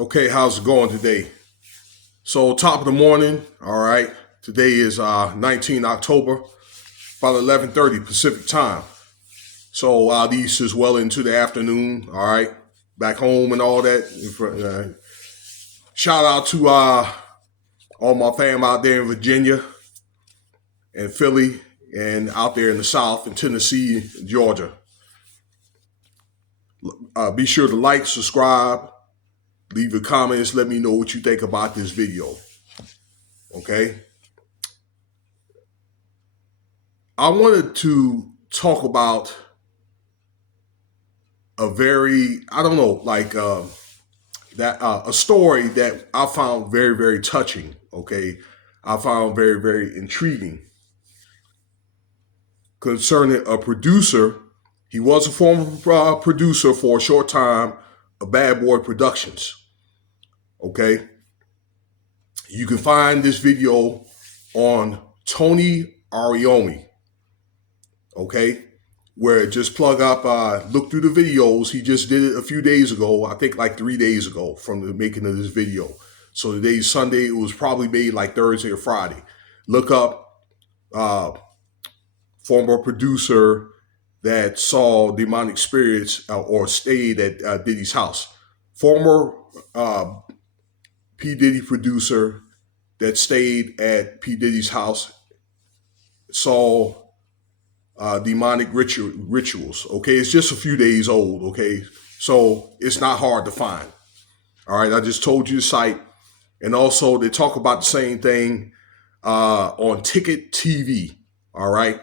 Okay, how's it going today? So, top of the morning, all right. Today is 19 October, about 11:30 Pacific time. So, East is well into the afternoon, all right. Back home and all that. Shout out to all my fam out there in Virginia and Philly and out there in the South in Tennessee, Georgia. Be sure to like, subscribe, leave your comments, let me know what you think about this video, okay? I wanted to talk about a very, I don't know, like that a story that I found very, very touching. Okay, I found very, very intriguing concerning a producer. He was a former producer for a short time of Bad Boy Productions. Okay, you can find this video on Tony Ariomi. Okay, where just plug up, look through the videos. He just did it a few days ago, I think like 3 days ago from the making of this video. So today's Sunday, it was probably made like Thursday or Friday. Look up former producer that saw demonic spirits or stayed at Diddy's house. Former P Diddy producer that stayed at P Diddy's house saw demonic rituals. Okay, it's just a few days old. Okay, so it's not hard to find. All right, I just told you the site, and also they talk about the same thing on Ticket TV. All right,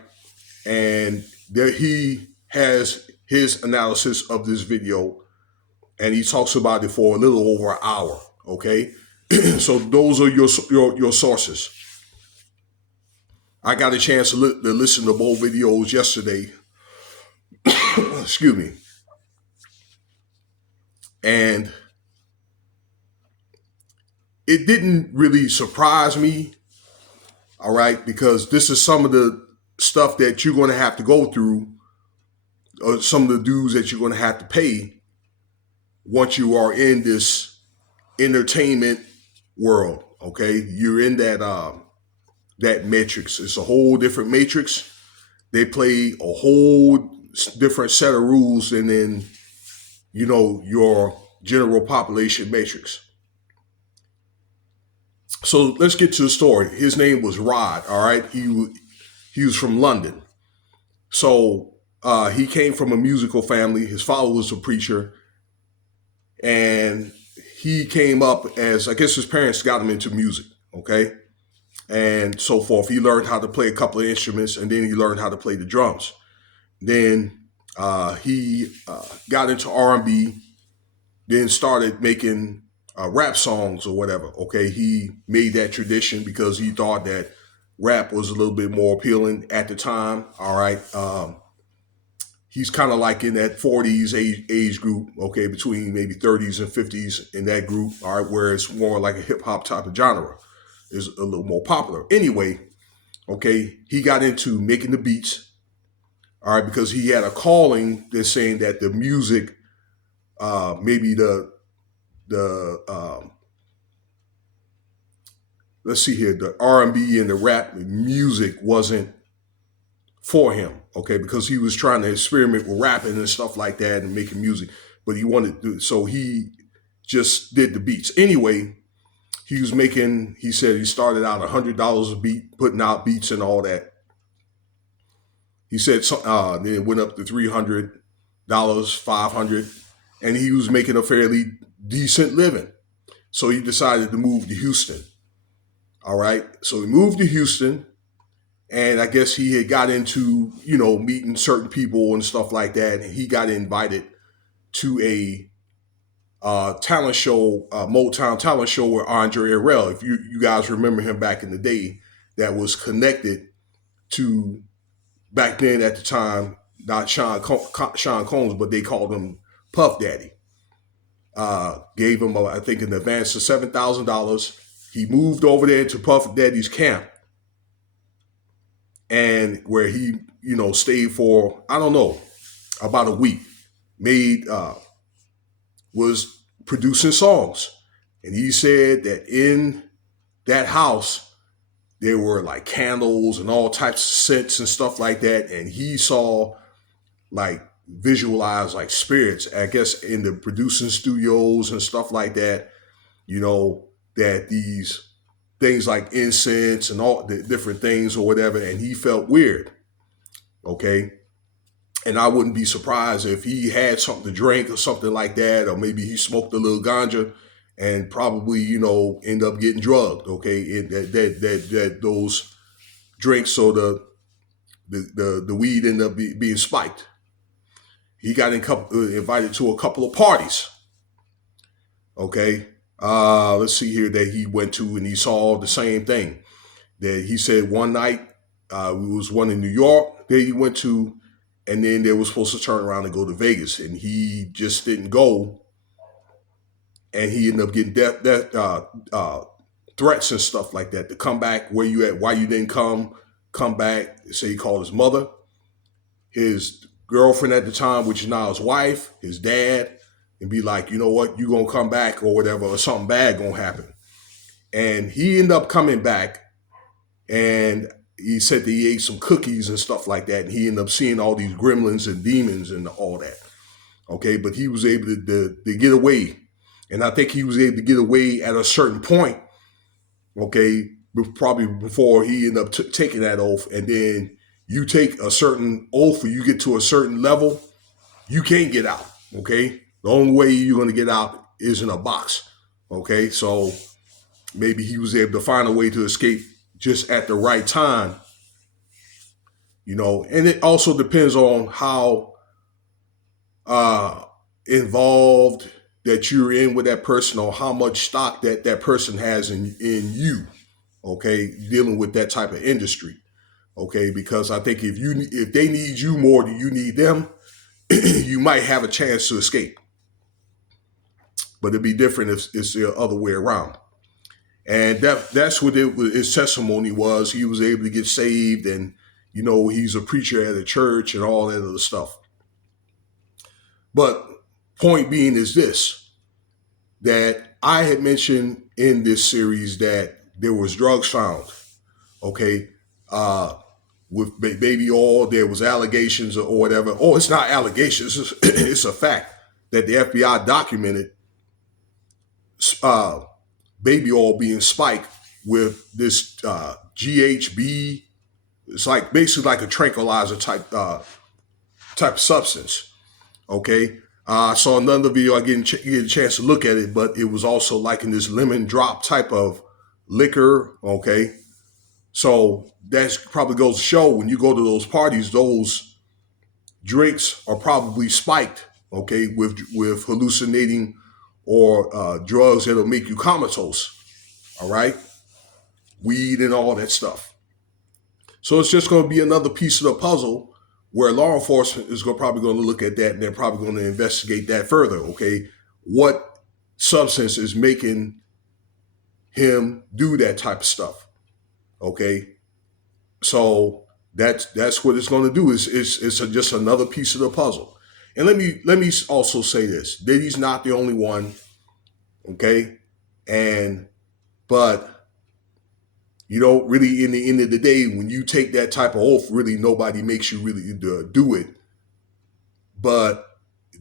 and there he has his analysis of this video, and he talks about it for a little over an hour. Okay, so those are your sources. I got a chance to listen to both videos yesterday. Excuse me. And it didn't really surprise me, all right, because this is some of the stuff that you're going to have to go through, or some of the dues that you're going to have to pay once you are in this entertainment world. Okay, you're in that matrix. It's a whole different matrix. They play a whole different set of rules than in, your general population matrix. So let's get to the story. His name was Rod. All right, he was from London. So he came from a musical family. His father was a preacher, and he came up as, I guess his parents got him into music. Okay, and so forth. He learned how to play a couple of instruments, and then he learned how to play the drums. Then he got into R&B, then started making rap songs or whatever. Okay, he made that tradition because he thought that rap was a little bit more appealing at the time. All right, he's kind of like in that 40s age group. Okay, between maybe 30s and 50s in that group. All right, where it's more like a hip hop type of genre. Is a little more popular. Anyway, okay, he got into making the beats, all right, because he had a calling that's saying that the music, maybe the let's see here, the R&B and the rap music wasn't for him, okay, because he was trying to experiment with rapping and stuff like that and making music, but he wanted to, so he just did the beats. Anyway, he was making, he said he started out $100 a beat, putting out beats and all that. He said then it went up to $300, $500, and he was making a fairly decent living. So he decided to move to Houston. All right. So he moved to Houston, and I guess he had got into, meeting certain people and stuff like that. And he got invited to a talent show, Motown talent show with Andre Harrell. If you guys remember him back in the day, that was connected to, back then at the time, not Sean Combs, but they called him Puff Daddy. Gave him, I think, an advance of $7,000. He moved over there to Puff Daddy's camp, and where he, stayed for, I don't know, about a week. Was producing songs. And he said that in that house, there were like candles and all types of scents and stuff like that. And he saw like visualized like spirits, I guess, in the producing studios and stuff like that, you know, that these things like incense and all the different things or whatever. And he felt weird. Okay. And I wouldn't be surprised if he had something to drink or something like that, or maybe he smoked a little ganja and probably, end up getting drugged. Okay. That those drinks or the weed ended up being spiked. He got invited to a couple of parties. Okay. Let's see here that he went to, and he saw the same thing. That he said one night, it was one in New York that he went to, and then they were supposed to turn around and go to Vegas, and he just didn't go, and he ended up getting threats and stuff like that to come back. Where you at? Why you didn't come back? Say he called his mother, his girlfriend at the time, which is now his wife, his dad, and be like, you know what, you gonna come back or whatever, or something bad gonna happen. And he ended up coming back, and he said that he ate some cookies and stuff like that, and he ended up seeing all these gremlins and demons and all that. Okay, but he was able to get away. And I think he was able to get away at a certain point, okay, probably before he ended up taking that oath. And then you take a certain oath, or you get to a certain level, you can't get out, okay? The only way you're going to get out is in a box, okay? So maybe he was able to find a way to escape just at the right time, and it also depends on how involved that you're in with that person, or how much stock that person has in you, okay, dealing with that type of industry, okay, because I think if they need you more than you need them, you might have a chance to escape. But it'd be different if it's the other way around. And that's what his testimony was. He was able to get saved, and he's a preacher at a church and all that other stuff. But point being is this, that I had mentioned in this series that there was drugs found, okay, with baby oil. There was allegations or whatever. Oh, it's not allegations. It's a fact that the FBI documented baby oil being spiked with this GHB. It's like basically like a tranquilizer type substance. Okay. I saw another video. I didn't get a chance to look at it, but it was also like in this lemon drop type of liquor. Okay. So that probably goes to show when you go to those parties, those drinks are probably spiked, okay, with hallucinating or drugs that'll make you comatose. All right. Weed and all that stuff. So it's just going to be another piece of the puzzle where law enforcement is probably going to look at that, and they're probably going to investigate that further. Okay. What substance is making him do that type of stuff? Okay. So that's what it's going to do. It's just another piece of the puzzle. And let me also say this: Diddy's not the only one. Okay. But really, in the end of the day, when you take that type of oath, really nobody makes you really do it. But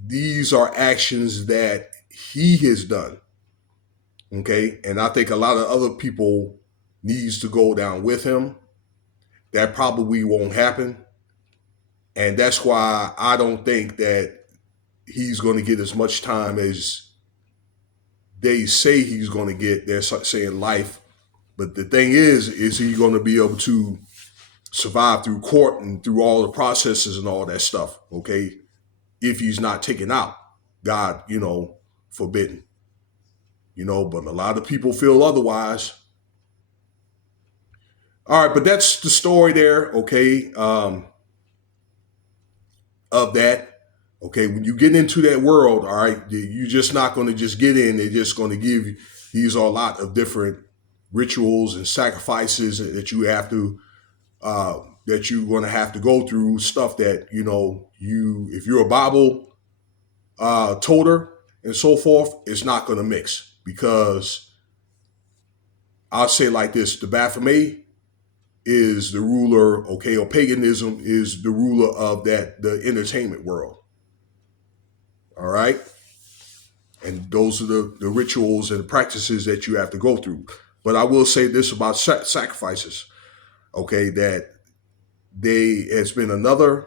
these are actions that he has done. Okay. And I think a lot of other people needs to go down with him. That probably won't happen. And that's why I don't think that he's going to get as much time as they say he's going to get. They're saying life. But the thing is he going to be able to survive through court and through all the processes and all that stuff, okay, if he's not taken out? God, forbidden. But a lot of people feel otherwise. All right, but that's the story there, okay, of that. Okay, when you get into that world, all right, you're just not going to just get in. They're just going to give you, these are a lot of different rituals and sacrifices that you have to, that you're going to have to go through, stuff that, if you're a Bible toter and so forth, it's not going to mix. because I'll say it like this: the Baphomet is the ruler, okay, or paganism is the ruler of the entertainment world. All right. And those are the rituals and practices that you have to go through. But I will say this about sacrifices, okay, that has been another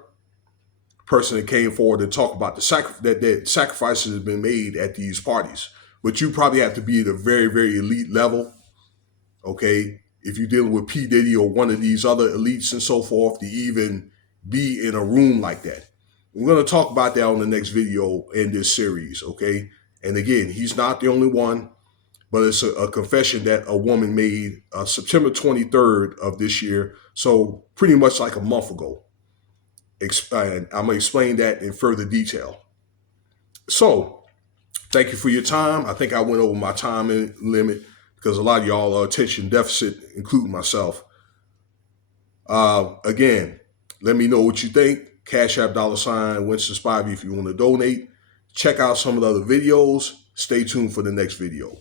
person that came forward to talk about that sacrifices have been made at these parties. But you probably have to be at a very, very elite level, okay, if you're dealing with P Diddy or one of these other elites and so forth, to even be in a room like that. We're going to talk about that on the next video in this series, okay? And again, he's not the only one, but it's a confession that a woman made September 23rd of this year, so pretty much like a month ago. I'm going to explain that in further detail. So, thank you for your time. I think I went over my time limit because a lot of y'all are attention deficit, including myself. Again, let me know what you think. Cash App $ Winston Spivey if you want to donate. Check out some of the other videos. Stay tuned for the next video.